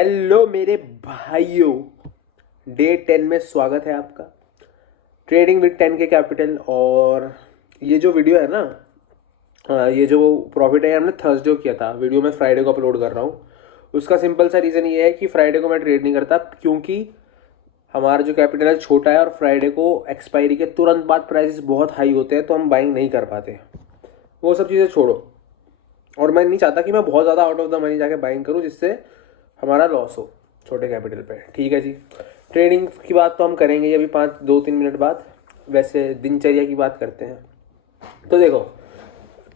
Hello मेरे भाइयों, day 10 में स्वागत है आपका। Trading with 10K capital. और ये जो वीडियो है ना, ये जो प्रॉफिट है हमने थर्सडे को किया था। वीडियो मैं फ्राइडे को अपलोड कर रहा हूँ। उसका सिंपल सा रीज़न ये है कि फ्राइडे को मैं ट्रेड नहीं करता, क्योंकि हमारा जो कैपिटल है छोटा है और फ्राइडे को एक्सपायरी के तुरंत बाद प्राइसेस बहुत हाई होते हैं, तो हम बाइंग नहीं कर पाते। वो सब चीज़ें छोड़ो, और मैं नहीं चाहता कि मैं बहुत ज़्यादा आउट ऑफ द मनी जाके बाइंग करूँ जिससे हमारा लॉस हो छोटे कैपिटल पे। ठीक है जी, ट्रेडिंग की बात तो हम करेंगे अभी 2-3 मिनट बाद। वैसे दिनचर्या की बात करते हैं। तो देखो,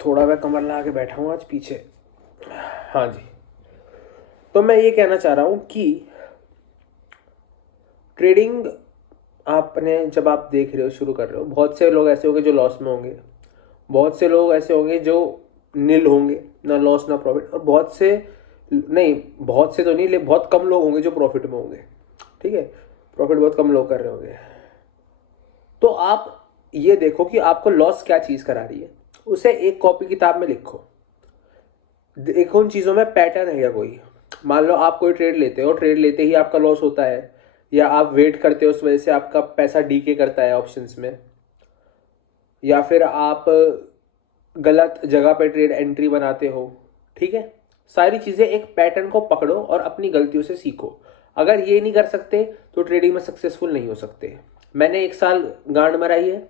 थोड़ा मैं कमर लगा के बैठा हूँ आज पीछे। हाँ जी, तो मैं ये कहना चाह रहा हूँ कि ट्रेडिंग आपने जब आप देख रहे हो, शुरू कर रहे हो, बहुत से लोग ऐसे होंगे जो लॉस में होंगे, बहुत से लोग ऐसे होंगे जो नील होंगे, ना लॉस ना प्रॉफिट, और बहुत से नहीं, बहुत से तो नहीं, लेकिन बहुत कम लोग होंगे जो प्रॉफिट में होंगे। ठीक है, प्रॉफिट बहुत कम लोग कर रहे होंगे। तो आप ये देखो कि आपको लॉस क्या चीज़ करा रही है, उसे एक कॉपी किताब में लिखो। देखो उन चीज़ों में पैटर्न है या कोई। मान लो आप कोई ट्रेड लेते हो, ट्रेड लेते ही आपका लॉस होता है, या आप वेट करते हो उस वजह से आपका पैसा डीके करता है ऑप्शंस में, या फिर आप गलत जगह पे ट्रेड एंट्री बनाते हो। ठीक है, सारी चीज़ें एक पैटर्न को पकड़ो और अपनी गलतियों से सीखो। अगर ये नहीं कर सकते तो ट्रेडिंग में सक्सेसफुल नहीं हो सकते। मैंने 1 साल गांड मराई है,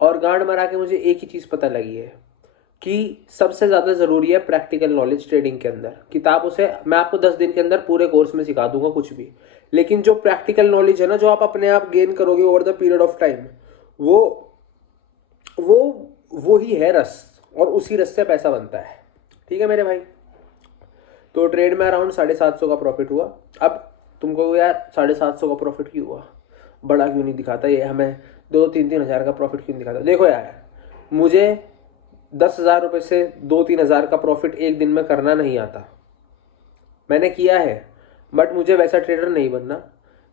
और गांड मरा के मुझे एक ही चीज़ पता लगी है कि सबसे ज़्यादा ज़रूरी है प्रैक्टिकल नॉलेज ट्रेडिंग के अंदर। किताबों से मैं आपको 10 दिन के अंदर पूरे कोर्स में सिखा दूंगा कुछ भी, लेकिन जो प्रैक्टिकल नॉलेज है ना, जो आप अपने आप गेन करोगे over the period of time, वो वो वो ही है रस, और उसी रस से पैसा बनता है। ठीक है मेरे भाई, तो ट्रेड में अराउंड 750 का प्रॉफिट हुआ। अब तुमको यार 750 का प्रॉफिट क्यों हुआ, बड़ा क्यों नहीं दिखाता ये हमें, 2-3 हज़ार का प्रॉफिट क्यों नहीं दिखाता। देखो यार, मुझे 10,000 रुपये से 2-3 हज़ार का प्रॉफिट एक दिन में करना नहीं आता। मैंने किया है, बट मुझे वैसा ट्रेडर नहीं बनना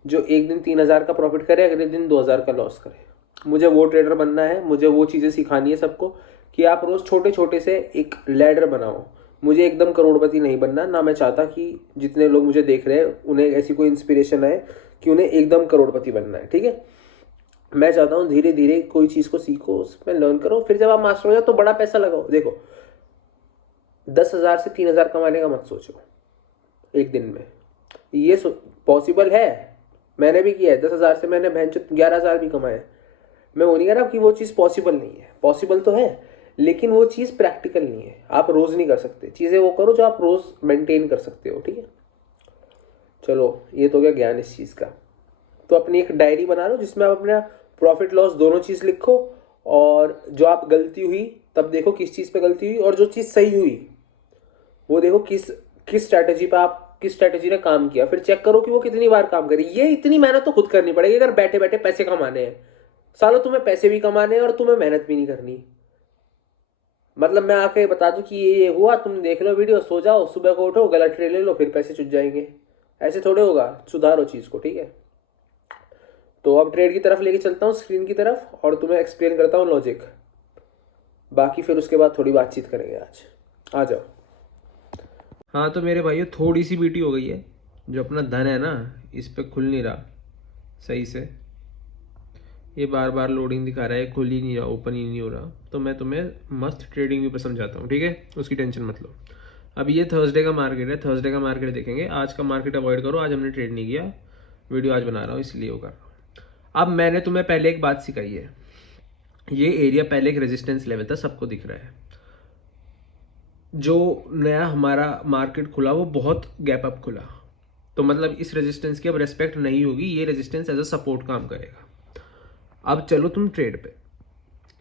जो एक दिन 3,000 का प्रॉफिट करे, अगले दिन 2,000 का लॉस करे। मुझे वो ट्रेडर बनना है, मुझे वो चीज़ें सिखानी है सबको कि आप रोज़ छोटे छोटे से एक लैडर बनाओ। मुझे एकदम करोड़पति नहीं बनना, ना मैं चाहता कि जितने लोग मुझे देख रहे हैं उन्हें ऐसी कोई इंस्पिरेशन आए कि उन्हें एकदम करोड़पति बनना है। ठीक है, मैं चाहता हूँ धीरे धीरे कोई चीज़ को सीखो, उसमें लर्न करो, फिर जब आप मास्टर हो जाओ तो बड़ा पैसा लगाओ। देखो, 10,000 से 3,000 कमाने का मत सोचो एक दिन में। ये पॉसिबल है, मैंने भी किया है। 10,000 से मैंने 11,000 भी कमाए। मैं वो नहीं कह रहा कि वो चीज़ पॉसिबल नहीं है, पॉसिबल तो है, लेकिन वो चीज़ प्रैक्टिकल नहीं है। आप रोज़ नहीं कर सकते चीज़ें, वो करो जो आप रोज़ मेंटेन कर सकते हो। ठीक है, चलो ये तो गया ज्ञान इस चीज़ का। तो अपनी एक डायरी बना लो जिसमें आप अपना प्रॉफिट लॉस दोनों चीज़ लिखो, और जो आप गलती हुई तब देखो किस चीज़ पे गलती हुई, और जो चीज़ सही हुई वो देखो किस किस स्ट्रैटेजी पे आप किस स्ट्रैटेजी ने काम किया। फिर चेक करो कि वो कितनी बार काम करी। ये इतनी मेहनत तो खुद करनी पड़ेगी अगर बैठे बैठे पैसे कमाने हैं। सालों तुम्हें पैसे भी कमाने हैं और तुम्हें मेहनत भी नहीं करनी। मतलब मैं आके बता दूं कि ये हुआ, तुम देख लो वीडियो, सो जाओ, सुबह को उठो, गलत ट्रेड ले लो, फिर पैसे चुट जाएंगे। ऐसे थोड़े होगा, सुधारो चीज़ को। ठीक है, तो अब ट्रेड की तरफ लेके चलता हूँ, स्क्रीन की तरफ, और तुम्हें एक्सप्लेन करता हूँ लॉजिक। बाकी फिर उसके बाद थोड़ी बातचीत करेंगे आज। आ जाओ। हाँ तो मेरे भाइयों, थोड़ी सी बीटी हो गई है। जो अपना धन है ना, इस पे खुल नहीं रहा सही से। ये बार बार लोडिंग दिखा रहा है, खुल ही नहीं रहा, ओपन ही नहीं हो रहा। तो मैं तुम्हें मस्त ट्रेडिंग व्यू पे समझाता हूँ, ठीक है, उसकी टेंशन मत लो। अब ये थर्सडे का मार्केट है, थर्सडे का मार्केट देखेंगे। आज का मार्केट अवॉइड करो, आज हमने ट्रेड नहीं किया, वीडियो आज बना रहा हूँ इसलिए होगा। अब मैंने तुम्हें पहले एक बात सिखाई है, ये एरिया पहले एक रेजिस्टेंस लेवल था, सबको दिख रहा है। जो नया हमारा मार्केट खुला वो बहुत गैप अप खुला, तो मतलब इस रेजिस्टेंस की अब रेस्पेक्ट नहीं होगी, ये रेजिस्टेंस एज अ सपोर्ट काम करेगा। अब चलो तुम ट्रेड पे,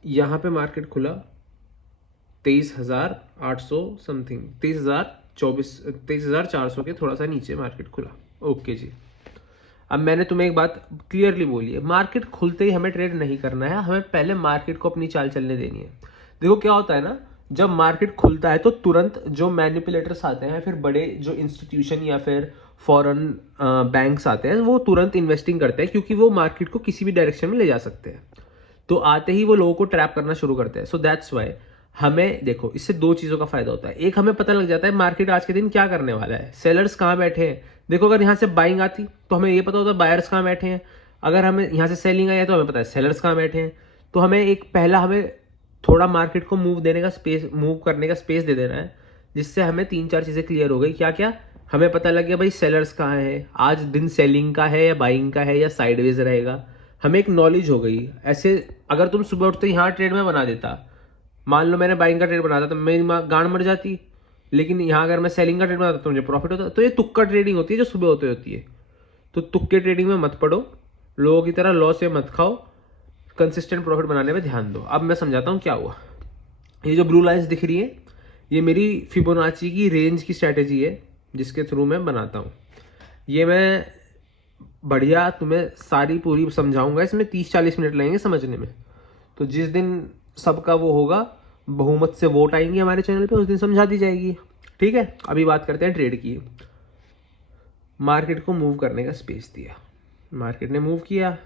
यहाँ पे मार्केट खुला 23,800 समथिंग, 23,400 के थोड़ा सा नीचे मार्केट खुला। ओके जी, अब मैंने तुम्हें एक बात क्लियरली बोली है, मार्केट खुलते ही हमें ट्रेड नहीं करना है, हमें पहले मार्केट को अपनी चाल चलने देनी है। देखो क्या होता है ना, जब मार्केट खुलता है तो तुरंत जो मैनिपुलेटर्स आते हैं, फिर बड़े जो इंस्टीट्यूशन या फिर फॉरेन बैंक्स आते हैं, वो तुरंत इन्वेस्टिंग करते हैं, क्योंकि वो मार्केट को किसी भी डायरेक्शन में ले जा सकते हैं। तो आते ही वो लोगों को ट्रैप करना शुरू करते हैं। सो दैट्स वाई हमें देखो इससे दो चीज़ों का फायदा होता है। एक, हमें पता लग जाता है मार्केट आज के दिन क्या करने वाला है, सेलर्स कहाँ बैठे हैं। देखो अगर यहाँ से बाइंग आती तो हमें ये पता होता है बायर्स कहाँ बैठे हैं, अगर हमें यहाँ से सेलिंग आई है तो हमें पता है सेलर्स कहाँ बैठे हैं। तो हमें थोड़ा मार्केट को मूव करने का स्पेस दे देना है, जिससे हमें 3-4 चीज़ें क्लियर हो गई। क्या क्या? हमें पता लग गया भाई सेलर्स कहाँ है, आज दिन सेलिंग का है या बाइंग का है या साइडवेज रहेगा, हमें एक नॉलेज हो गई। ऐसे अगर तुम सुबह उठते यहाँ ट्रेड में बना देता, मान लो मैंने बाइंग का ट्रेड बनाता तो मेरी गांड मर जाती, लेकिन यहाँ अगर मैं सेलिंग का ट्रेड बनाता तो मुझे प्रॉफिट होता। तो ये तुक्का ट्रेडिंग होती है जो सुबह होती है। तो तुक्के ट्रेडिंग में मत पड़ो, लोगों की तरह लॉस में मत खाओ, कंसिस्टेंट प्रॉफिट बनाने में ध्यान दो। अब मैं समझाता हूँ क्या हुआ। ये जो ब्लू लाइन्स दिख रही है, ये मेरी फिबोनाची की रेंज की स्ट्रैटेजी है, जिसके थ्रू मैं बनाता हूँ। ये मैं बढ़िया तुम्हें सारी पूरी समझाऊंगा, इसमें 30-40 मिनट लगेंगे समझने में। तो जिस दिन सबका वो होगा, बहुमत से वोट आएंगे हमारे चैनल पे, उस दिन समझा दी जाएगी। ठीक है, अभी बात करते हैं ट्रेड की। मार्केट को मूव करने का स्पेस दिया, मार्केट ने मूव किया,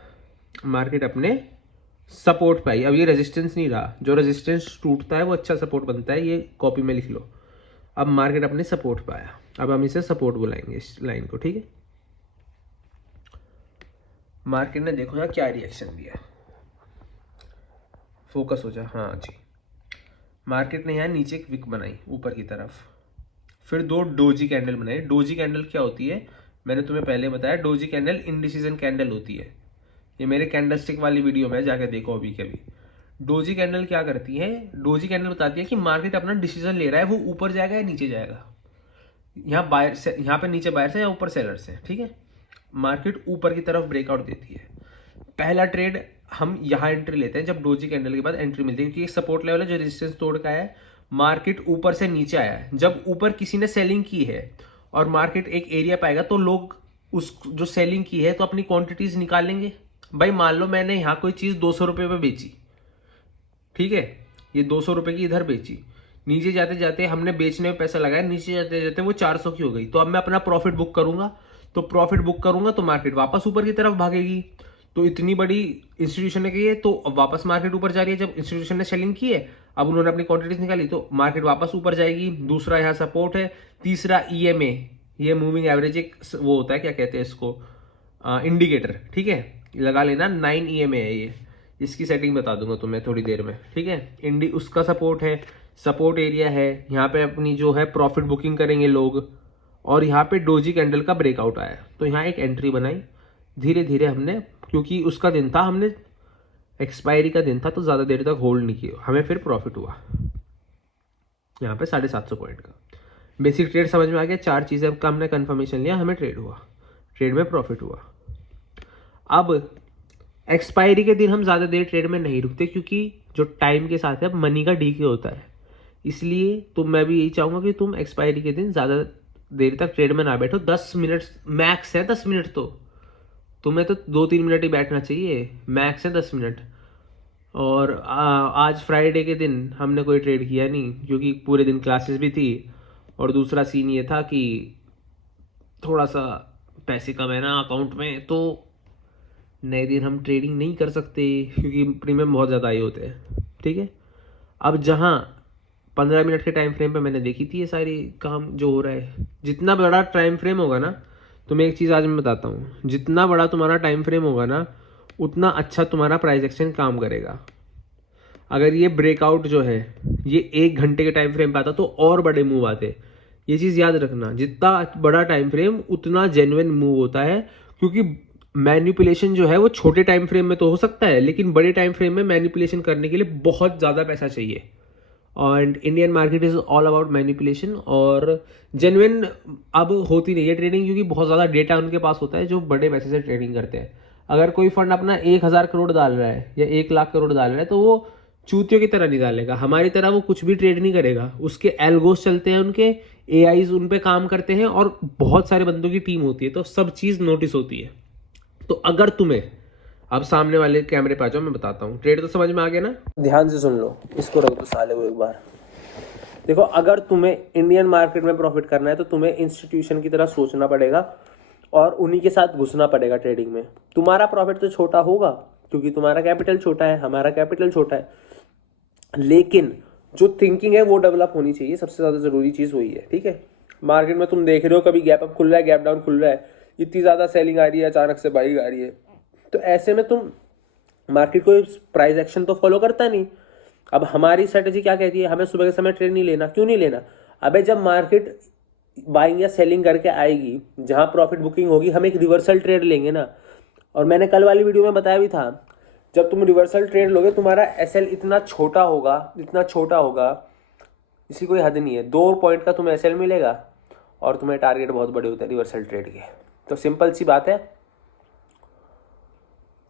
मार्केट अपने सपोर्ट पे आई। अब ये रेजिस्टेंस नहीं रहा, जो रेजिस्टेंस टूटता है वो अच्छा सपोर्ट बनता है, ये कॉपी में लिख लो। अब मार्केट अपने सपोर्ट पे आया, अब हम इसे सपोर्ट बुलाएंगे इस लाइन को। ठीक है, मार्केट ने देखो यहाँ क्या रिएक्शन दिया, फोकस हो जा, हाँ जी। मार्केट ने यहाँ नीचे एक विक बनाई ऊपर की तरफ, फिर 2 डोजी कैंडल बनाई। डोजी कैंडल क्या होती है, मैंने तुम्हें पहले बताया, डोजी कैंडल इंडिसीजन कैंडल होती है। ये मेरे कैंडलस्टिक वाली वीडियो में जाकर देखो अभी के अभी। डोजी कैंडल क्या करती है, डोजी कैंडल बताती है कि मार्केट अपना डिसीजन ले रहा है, वो ऊपर जाएगा या नीचे जाएगा। यहाँ बायर से, यहाँ पे नीचे बायर से या ऊपर सेलर से। ठीक है, मार्केट ऊपर की तरफ ब्रेकआउट देती है। पहला ट्रेड हम यहाँ एंट्री लेते हैं जब डोजी कैंडल के बाद एंट्री मिलती है, क्योंकि एक सपोर्ट लेवल है जो रेजिस्टेंस तोड़ का है। मार्केट ऊपर से नीचे आया है, जब ऊपर किसी ने सेलिंग की है और मार्केट एक एरिया पाएगा तो लोग उस जो सेलिंग की है तो अपनी क्वांटिटीज निकालेंगे। भाई मान लो मैंने यहाँ कोई चीज 200 रुपये में बेची, ठीक है, ये 200 रुपये की इधर बेची, नीचे जाते जाते हमने बेचने में पैसा लगाया, नीचे जाते जाते वो 400 की हो गई, तो अब मैं अपना प्रॉफिट बुक करूंगा। तो प्रॉफिट बुक करूंगा तो मार्केट वापस ऊपर की तरफ भागेगी। तो इतनी बड़ी इंस्टीट्यूशन ने की है तो अब वापस मार्केट ऊपर जा रही है। जब इंस्टीट्यूशन ने सेलिंग की है, अब उन्होंने अपनी क्वांटिटीज निकाली तो मार्केट वापस ऊपर जाएगी। दूसरा यहाँ सपोर्ट है, तीसरा EMA, ये मूविंग एवरेज एक वो होता है, क्या कहते हैं इसको, इंडिकेटर। ठीक है, लगा लेना, 9 EMA है ये, इसकी सेटिंग बता दूंगा तुम्हें थोड़ी देर में। ठीक है, उसका सपोर्ट है, सपोर्ट एरिया है, यहाँ पे अपनी जो है प्रॉफिट बुकिंग करेंगे लोग। और यहाँ पे डोजी कैंडल का ब्रेकआउट आया तो यहाँ एक एंट्री बनाई। धीरे धीरे हमने, क्योंकि उसका दिन था, हमने एक्सपायरी का दिन था तो ज़्यादा देर तक होल्ड नहीं किया, हमें फिर प्रॉफिट हुआ यहाँ पे 750 पॉइंट का। बेसिक ट्रेड समझ में आ गया, 4 चीज़ें का हमने कंफर्मेशन लिया, हमें ट्रेड हुआ, ट्रेड में प्रॉफिट हुआ। अब एक्सपायरी के दिन हम ज़्यादा देर ट्रेड में नहीं रुकते, क्योंकि जो टाइम के साथ है मनी का डीके होता है, इसलिए तो मैं भी यही चाहूँगा कि तुम एक्सपायरी के दिन ज़्यादा देर तक ट्रेड में ना बैठो। 10 मिनट मैक्स है, 10 मिनट तो तुम्हें तो 2-3 मिनट ही बैठना चाहिए, मैक्स है 10 मिनट। और आज फ्राइडे के दिन हमने कोई ट्रेड किया नहीं, क्योंकि पूरे दिन क्लासेस भी थी, और दूसरा सीन ये था कि थोड़ा सा पैसे कम है ना अकाउंट में, तो नए दिन हम ट्रेडिंग नहीं कर सकते क्योंकि प्रीमियम बहुत ज़्यादा आए होते हैं। ठीक है, अब जहाँ 15 मिनट के टाइम फ्रेम पे मैंने देखी थी ये सारी काम जो हो रहा है, जितना बड़ा टाइम फ्रेम होगा ना, तो मैं एक चीज़ आज मैं बताता हूँ, जितना बड़ा तुम्हारा टाइम फ्रेम होगा ना, उतना अच्छा तुम्हारा प्राइस एक्शन काम करेगा। अगर ये ब्रेकआउट जो है ये 1 घंटे के टाइम फ्रेम पे आता तो और बड़े मूव आते। ये चीज़ याद रखना, जितना बड़ा टाइम फ्रेम उतना जेन्युइन मूव होता है, क्योंकि मैनिपुलेशन जो है वो छोटे टाइम फ्रेम में तो हो सकता है, लेकिन बड़े टाइम फ्रेम में मैनिपुलेशन करने के लिए बहुत ज़्यादा पैसा चाहिए। And Indian market is all about manipulation, और जेन्युइन अब होती नहीं है ट्रेडिंग, क्योंकि बहुत ज़्यादा डेटा उनके पास होता है जो बड़े पैसे से ट्रेडिंग करते हैं। अगर कोई फंड अपना 1000 करोड़ डाल रहा है या 1 लाख करोड़ डाल रहा है तो वो चूतियों की तरह नहीं डालेगा, हमारी तरह वो कुछ भी ट्रेड नहीं करेगा। उसके एल्गोस चलते हैं, उनके AIs उन पे काम करते हैं, और बहुत सारे बंदों की टीम होती है, तो सब चीज़ नोटिस होती है। तो अगर तुम्हें, अब सामने वाले कैमरे पे आ जाओ, मैं बताता हूँ, ट्रेड तो समझ में आ गया ना, ध्यान से सुन लो, इसको रख दो साले को एक बार। देखो, अगर तुम्हें इंडियन मार्केट में प्रॉफिट करना है तो तुम्हें इंस्टीट्यूशन की तरह सोचना पड़ेगा और उन्हीं के साथ घुसना पड़ेगा ट्रेडिंग में। तुम्हारा प्रॉफिट तो छोटा होगा क्योंकि तुम्हारा कैपिटल छोटा है, हमारा कैपिटल छोटा है, लेकिन जो थिंकिंग है वो डेवलप होनी चाहिए, सबसे ज़्यादा ज़रूरी चीज़ वही है, ठीक है। मार्केट में तुम देख रहे हो कभी गैप अप खुल रहा है, गैप डाउन खुल रहा है, इतनी ज़्यादा सेलिंग आ रही है, अचानक से बाइंग आ रही है, तो ऐसे में तुम मार्केट कोई प्राइस एक्शन तो फॉलो करता नहीं। अब हमारी स्ट्रेटेजी क्या कहती है, हमें सुबह के समय ट्रेड नहीं लेना। क्यों नहीं लेना? अबे जब मार्केट बाइंग या सेलिंग करके आएगी, जहाँ प्रॉफिट बुकिंग होगी, हम एक रिवर्सल ट्रेड लेंगे ना। और मैंने कल वाली वीडियो में बताया भी था, जब तुम रिवर्सल ट्रेड लोगे तुम्हारा एसएल इतना छोटा होगा, इतना छोटा होगा, इसकी कोई हद नहीं है। 2 पॉइंट का तुम्हें एसएल मिलेगा और तुम्हें टारगेट बहुत बड़े होते हैं रिवर्सल ट्रेड के। तो सिंपल सी बात है,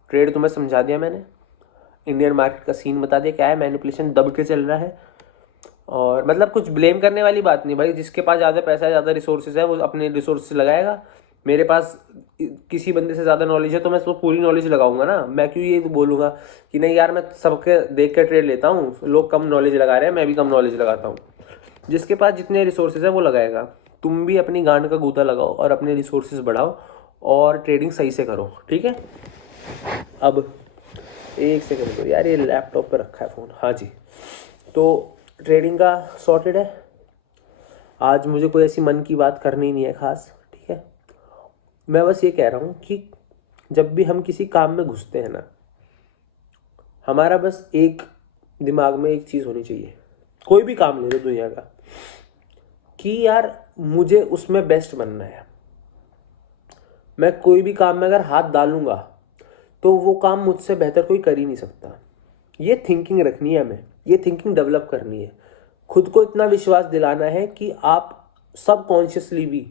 ट्रेड तुम्हें समझा दिया मैंने, इंडियन मार्केट का सीन बता दिया क्या है, मैनिपुलेशन दब के चल रहा है। और मतलब कुछ ब्लेम करने वाली बात नहीं भाई, जिसके पास ज़्यादा पैसा है, ज़्यादा रिसोर्सेज है, वो अपने रिसोर्सेज लगाएगा। मेरे पास किसी बंदे से ज़्यादा नॉलेज है तो मैं उसको पूरी नॉलेज लगाऊंगा ना। मैं क्यों ये बोलूँगा कि नहीं यार मैं सबके देख के ट्रेड लेता हूँ, लोग कम नॉलेज लगा रहे हैं, मैं भी कम नॉलेज लगाता हूँ। जिसके पास जितने रिसोर्सेज है वो लगाएगा। तुम भी अपनी गांड का गूदा लगाओ और अपने रिसोर्सेज बढ़ाओ और ट्रेडिंग सही से करो, ठीक है। अब एक सेकंड करो यार, ये लैपटॉप पे रखा है फ़ोन। हाँ जी, तो ट्रेडिंग का सॉर्टेड है। आज मुझे कोई ऐसी मन की बात करनी नहीं है खास, ठीक है। मैं बस ये कह रहा हूँ कि जब भी हम किसी काम में घुसते हैं ना, हमारा बस एक दिमाग में एक चीज़ होनी चाहिए, कोई भी काम ले लो दुनिया का, कि यार मुझे उसमें बेस्ट बनना है। मैं कोई भी काम में अगर हाथ डालूंगा तो वो काम मुझसे बेहतर कोई कर ही नहीं सकता। ये थिंकिंग रखनी है हमें, ये थिंकिंग डेवलप करनी है। खुद को इतना विश्वास दिलाना है कि आप सबकॉन्शियसली भी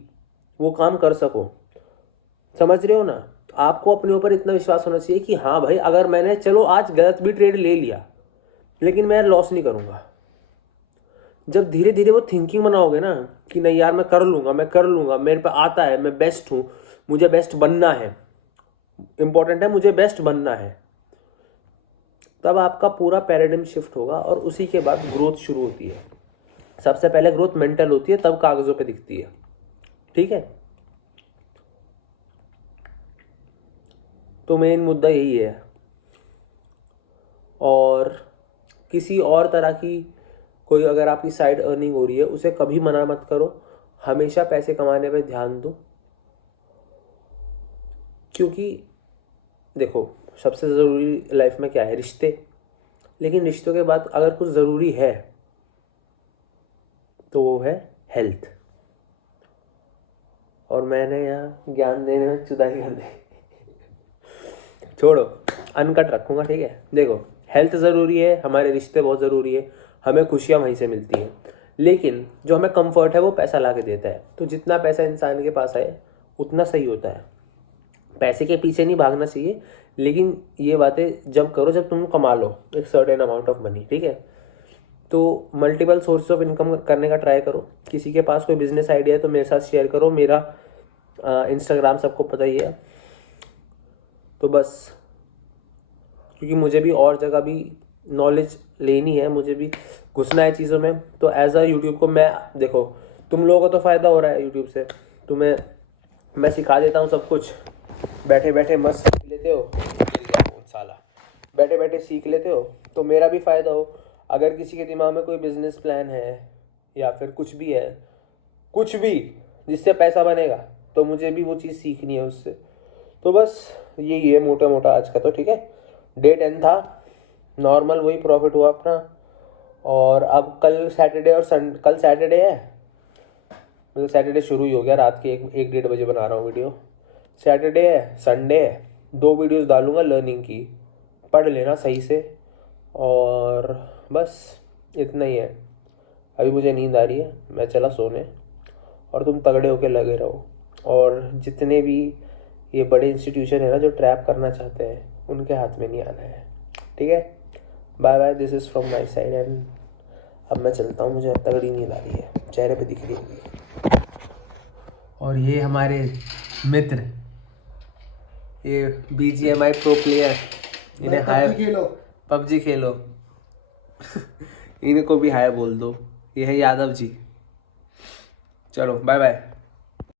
वो काम कर सको। समझ रहे हो ना? आपको अपने ऊपर इतना विश्वास होना चाहिए कि हाँ भाई, अगर मैंने चलो आज गलत भी ट्रेड ले लिया लेकिन मैं लॉस नहीं करूँगा। जब धीरे धीरे वो थिंकिंग बनाओगे ना कि नहीं यार मैं कर लूँगा, मैं कर लूँगा, मेरे पे आता है, मैं बेस्ट हूँ, मुझे बेस्ट बनना है, इंपॉर्टेंट है मुझे बेस्ट बनना है, तब आपका पूरा पैराडिम शिफ्ट होगा और उसी के बाद ग्रोथ शुरू होती है। सबसे पहले ग्रोथ मेंटल होती है, तब कागजों पे दिखती है, ठीक है। तो मेन मुद्दा यही है। और किसी और तरह की कोई अगर आपकी साइड अर्निंग हो रही है उसे कभी मना मत करो, हमेशा पैसे कमाने पे ध्यान दो। क्योंकि देखो सबसे ज़रूरी लाइफ में क्या है? रिश्ते। लेकिन रिश्तों के बाद अगर कुछ ज़रूरी है तो वो है हेल्थ। और मैंने यहाँ ज्ञान देने में चुदाई कर दी। छोड़ो, अनकट रखूँगा, ठीक है। देखो हेल्थ ज़रूरी है, हमारे रिश्ते बहुत ज़रूरी है, हमें खुशियाँ वहीं से मिलती हैं। लेकिन जो हमें कंफर्ट है वो पैसा ला के देता है। तो जितना पैसा इंसान के पास आए उतना सही होता है। पैसे के पीछे नहीं भागना चाहिए, लेकिन ये बातें जब करो जब तुम कमा लो एक सर्टेन अमाउंट ऑफ मनी, ठीक है। तो मल्टीपल सोर्स ऑफ इनकम करने का ट्राई करो। किसी के पास कोई बिजनेस आइडिया है तो मेरे साथ शेयर करो। मेरा इंस्टाग्राम सबको पता ही है। तो बस क्योंकि मुझे भी और जगह भी नॉलेज लेनी है, मुझे भी घुसना है चीज़ों में, तो एज अ यूट्यूब को मैं देखो तुम लोगों को तो फ़ायदा हो रहा है यूट्यूब से, तुम्हें मैं सिखा देता हूँ सब कुछ, बैठे बैठे मस्त सीख लेते हो। साला बैठे बैठे सीख लेते हो तो मेरा भी फ़ायदा हो। अगर किसी के दिमाग में कोई बिजनेस प्लान है या फिर कुछ भी है, कुछ भी जिससे पैसा बनेगा, तो मुझे भी वो चीज़ सीखनी है उससे। तो बस यही है मोटा मोटा आज का तो, ठीक है। डे 10 था, नॉर्मल वही प्रॉफिट हुआ अपना। और अब कल सैटरडे और कल सैटरडे है, मतलब सैटरडे शुरू ही हो गया, रात के 1-1:30 बजे बना रहा हूँ वीडियो। सैटरडे है, संडे है, 2 वीडियोस डालूंगा लर्निंग की, पढ़ लेना सही से। और बस इतना ही है। अभी मुझे नींद आ रही है, मैं चला सोने, और तुम तगड़े होके लगे रहो। और जितने भी ये बड़े इंस्टीट्यूशन है ना जो ट्रैप करना चाहते हैं, उनके हाथ में नहीं आना है, ठीक है। Bye bye, this is from my side and अब मैं चलता हूँ, मुझे तगड़ी नींद आ रही है, चेहरे पे दिख रही होगी। और ये हमारे मित्र, ये BGMI प्रो प्लेयर, इन्हें हाय पबजी खेलो इनको भी हाय बोल दो। ये है यादव जी। चलो बाय बाय।